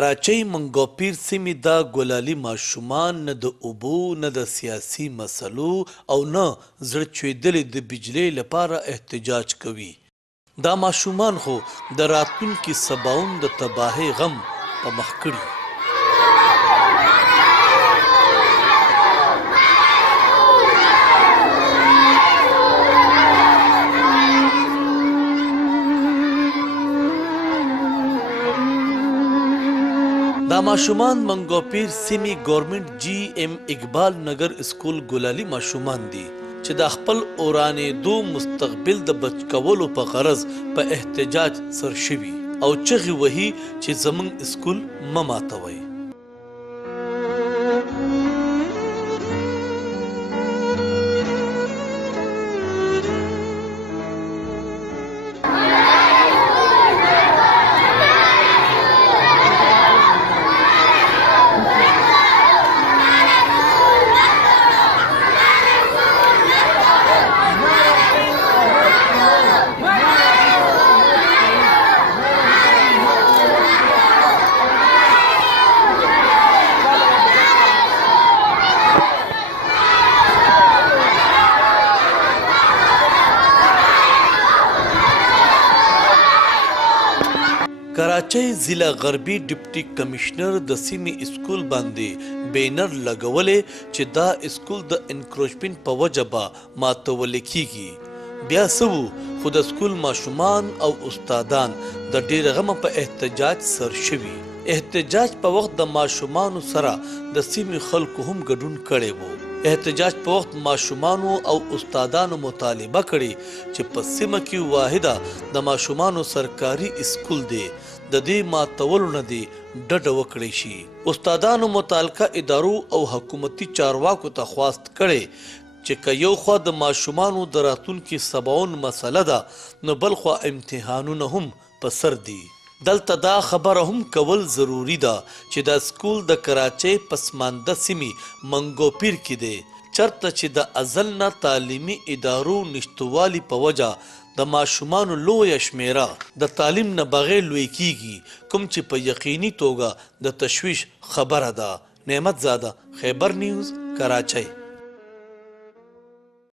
کراچۍ منګوپیر سیمې دا ګلالي ماشومان نه د اوبو نه د سیاسي مسلو او نه زړه چوېدلې د بجلۍ لپاره احتجاج کوي. دا ماشومان خو د راتلونکي سباوون د تباهۍ غم په مخ کړي. دا ماشومان منګوپیر سیمې ګورنمنټ جی ایم اقبال نگر اسکول ګلالي ماشومان دي چې د خپل اورانېدو مستقبل د بچ کولو په غرض په احتجاج سر شوي او چغې وهي چې زموږ اسکول مه ماتوئ. کراچۍ ضلع غربي ډپټي کمشنر د سیمې اسکول باندې بینر لګولې چې دا اسکول د انکروچمنټ په وجه به ماتولی کیږي. بیا څه وو خو د اسکول ماشومان او استادان د ډېر غمه په احتجاج سر شوي. احتجاج په وخت د ماشومانو سره د سیمې خلکو هم ګډون کړی وو. احتجاج په وخت ماشومانو او استادانو مطالبه کړې چې په سیمه کې واحده د ماشومانو سرکاري اسکول دی د دې ماتولو نه دی ډډه وکړی شي. استادانو متعلقه ادارو او حکومتي چارواکو ته خواست کړی چې که یو خوا د ماشومانو د راتلونکي سباوون مسله ده نو بل خوا امتحانونه هم په سر دي. دلته دا خبره هم کول ضروری ده چې دا سکول د کراچۍ پسمانده سیمې منګوپیر کې دی چرته چې د ازل نه تعلیمي ادارو نشتوالي په وجه د ماشومانو لویه شمیره د تعلیم نه بغیر لوی کیږي کوم چې په یقیني توګه د تشویش خبره ده. نعمت زاده، خیبر نیوز، کراچۍ.